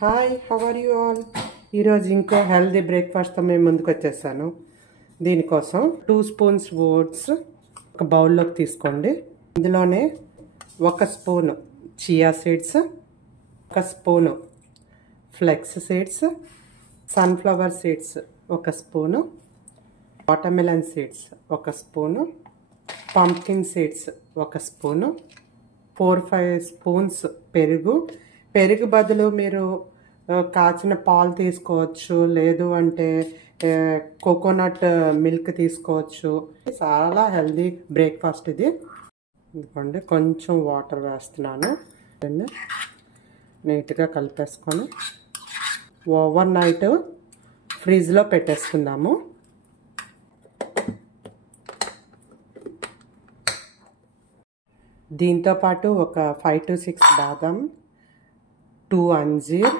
Hi, how are you all? ఈరోజు ఇంకో healthy బ్రేక్ఫాస్ట్తో మేము ముందుకు వచ్చేసాను. దీనికోసం 2 స్పూన్స్ ఓట్స్ ఒక బౌల్లోకి తీసుకోండి. ఇందులోనే 1 spoon chia seeds, 1 spoon flex seeds, sunflower seeds 1 spoon, watermelon seeds 1 spoon, pumpkin seeds 1 spoon, 4-5 spoons పెరుగు బదులు మీరు కాచిన పాలు తీసుకోవచ్చు, లేదు అంటే కోకోనట్ మిల్క్ తీసుకోవచ్చు. చాలా హెల్దీ బ్రేక్ఫాస్ట్ ఇది. ఎందుకంటే కొంచెం వాటర్ వేస్తున్నాను, నీట్గా కలిపేసుకొని ఓవర్ నైట్ ఫ్రిడ్జ్లో పెట్టేసుకుందాము. దీంతోపాటు ఒక 5 to 6 బాదం, 2 అంజీర్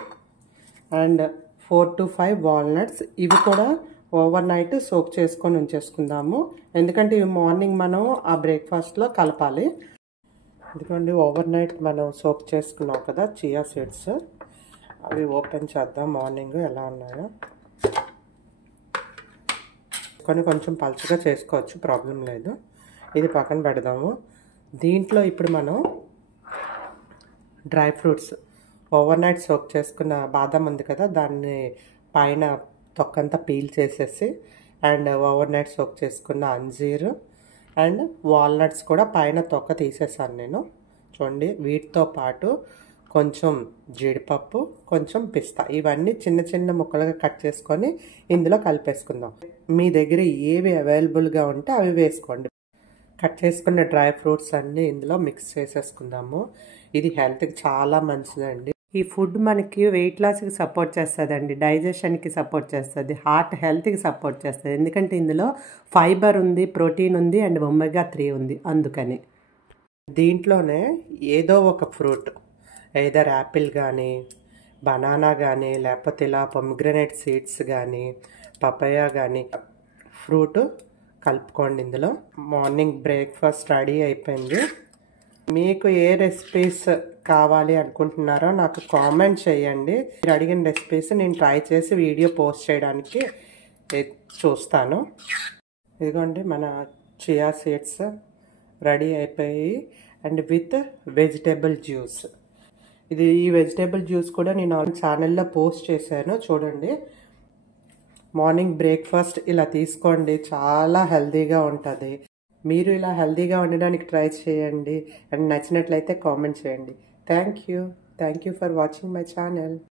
అండ్ 4 to 5 వాల్నట్స్. ఇవి కూడా ఓవర్ నైట్ సోక్ చేసుకొని ఉంచేసుకుందాము, ఎందుకంటే ఇవి మార్నింగ్ మనం ఆ బ్రేక్ఫాస్ట్లో కలపాలి. ఎందుకంటే ఓవర్ నైట్ మనం సోక్ చేసుకున్నాం కదా చియా సీడ్స్, అవి ఓపెన్ చేద్దాం మార్నింగ్ ఎలా ఉన్నాయో. కొంచెం పలుచగా చేసుకోవచ్చు, ప్రాబ్లం లేదు. ఇది పక్కన పెడదాము. దీంట్లో ఇప్పుడు మనం dry fruits, over night soak చేసుకున్న బాదం ఉంది కదా, దాన్ని పైన తొక్కంతా పీల్ చేసేసి, అండ్ ఓవర్ నైట్ సోక్ చేసుకున్న అంజీర్ అండ్ వాల్నట్స్ కూడా పైన తొక్క తీసేసాను నేను. చూడండి, వీటితో పాటు కొంచెం జీడిపప్పు, కొంచెం పిస్తా, ఇవన్నీ చిన్న చిన్న ముక్కలుగా కట్ చేసుకొని ఇందులో కలిపేసుకుందాం. మీ దగ్గర ఏవి అవైలబుల్గా ఉంటే అవి వేసుకోండి. కట్ చేసుకున్న డ్రై ఫ్రూట్స్ అన్నీ ఇందులో మిక్స్ చేసేసుకుందాము. ఇది హెల్త్కి చాలా మంచిదండి. ఈ ఫుడ్ మనకి వెయిట్ లాస్కి సపోర్ట్ చేస్తుందండి, డైజెషన్కి సపోర్ట్ చేస్తుంది, హార్ట్ హెల్త్కి సపోర్ట్ చేస్తుంది. ఎందుకంటే ఇందులో ఫైబర్ ఉంది, ప్రోటీన్ ఉంది అండ్ ఒమేగా 3 ఉంది. అందుకని దీంట్లోనే ఏదో ఒక ఫ్రూట్, ఎయిదర్ యాపిల్ కానీ, బనానా కానీ, లేకపోతే ఇలా పొమిగ్రనేట్ సీడ్స్ కానీ, పపాయ కానీ ఫ్రూట్ కలుపుకోండి ఇందులో. మార్నింగ్ బ్రేక్ఫాస్ట్ రెడీ అయిపోయింది. మీకు ఏ రెసిపీస్ కావాలి అనుకుంటున్నారో నాకు కామెంట్ చేయండి. మీరు అడిగిన రెసిపీస్ నేను ట్రై చేసి వీడియో పోస్ట్ చేయడానికి చూస్తాను. ఇదిగోండి, మన చియా సీడ్స్ రెడీ అయిపోయి అండ్ విత్ వెజిటేబుల్ జ్యూస్. ఈ వెజిటేబుల్ జ్యూస్ కూడా నేను ఛానల్లో పోస్ట్ చేశాను, చూడండి. మార్నింగ్ బ్రేక్ఫాస్ట్ ఇలా తీసుకోండి, చాలా హెల్తీగా ఉంటుంది. మీరు ఇలా హెల్తీగా ఉండడానికి ట్రై చేయండి అండ్ నచ్చినట్లయితే కామెంట్ చేయండి. Thank you for watching my channel.